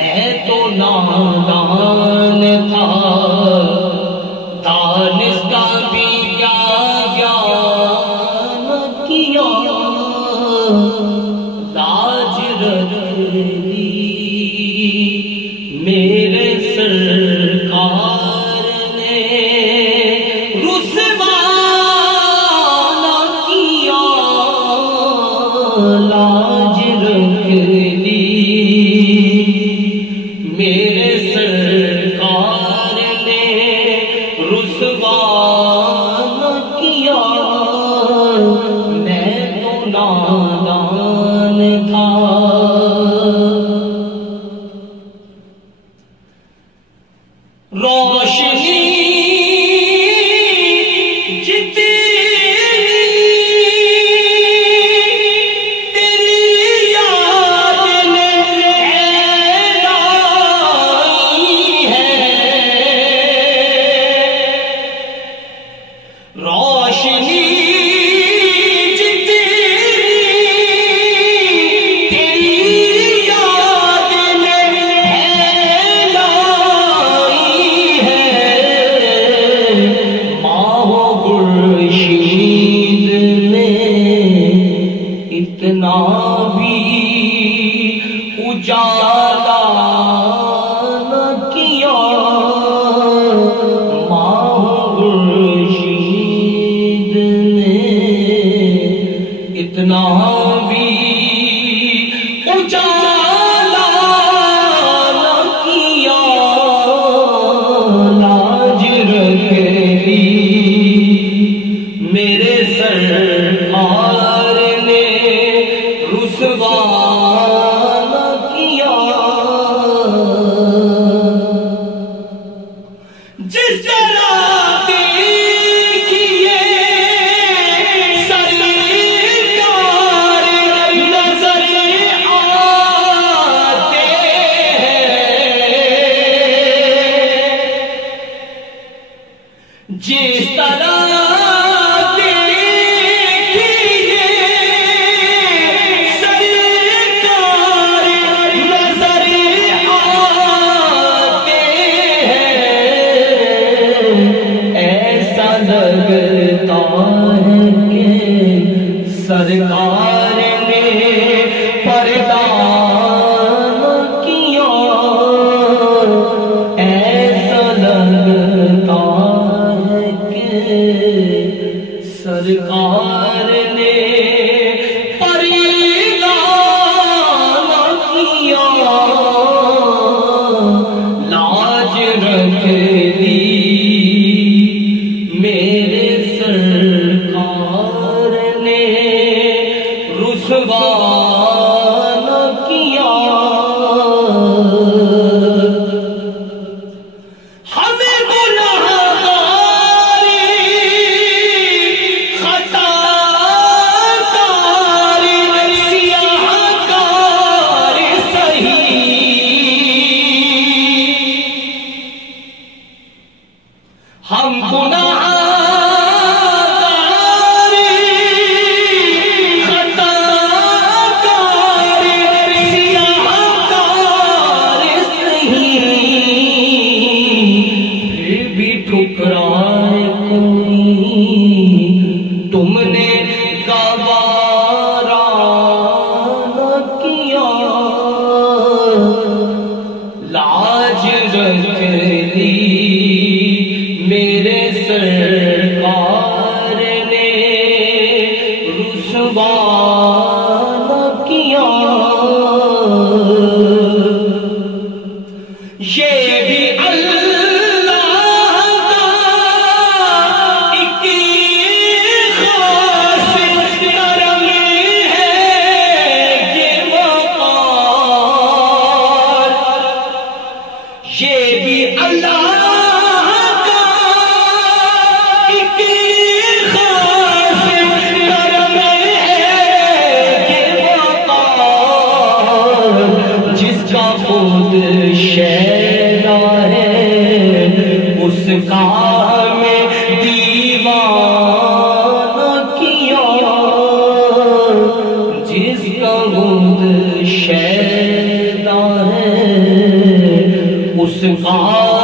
میں تو نادان تھا، دانستہ بھی کیا کیا، لاج رکھ لی میرے سرکار نے، رسوا نہ کیا، لاج رکھ لی میرے سرکار نے، رسوا نہ کیا، میں تو نادان تھا۔ روشنی جتنی تیری یاد نے لائی ہے، روشنی اتنا بھی اجالا نہ کیا، ماہ خورشید نے اتنا بھی اجالا نہ کیا، لاج رکھ لی میرے سرکار نے، رسوا نہ کیا۔ جس طرح دیکھیے سرکار نظر آتے ہیں، جس طرح لگتا ہے کہ سرکار نے پردہ نہ کیا، ایسا لگتا ہے کہ سرکار نے پردہ نہ کیا، لاج رکھ لی میرے سرکار نے، رسوا نہ کیا۔ ہمیں گنہگاری خطاکاری سیاہکار سہی، ہم تم نے گوارا نہ کیا، لاج رکھ لی میرے سرکار نے، رسوا نہ کیا۔ یہ بھی خود شیدا ہے اس کا میں دیوانہ کیا، جس کا خود شیدا ہے اس کا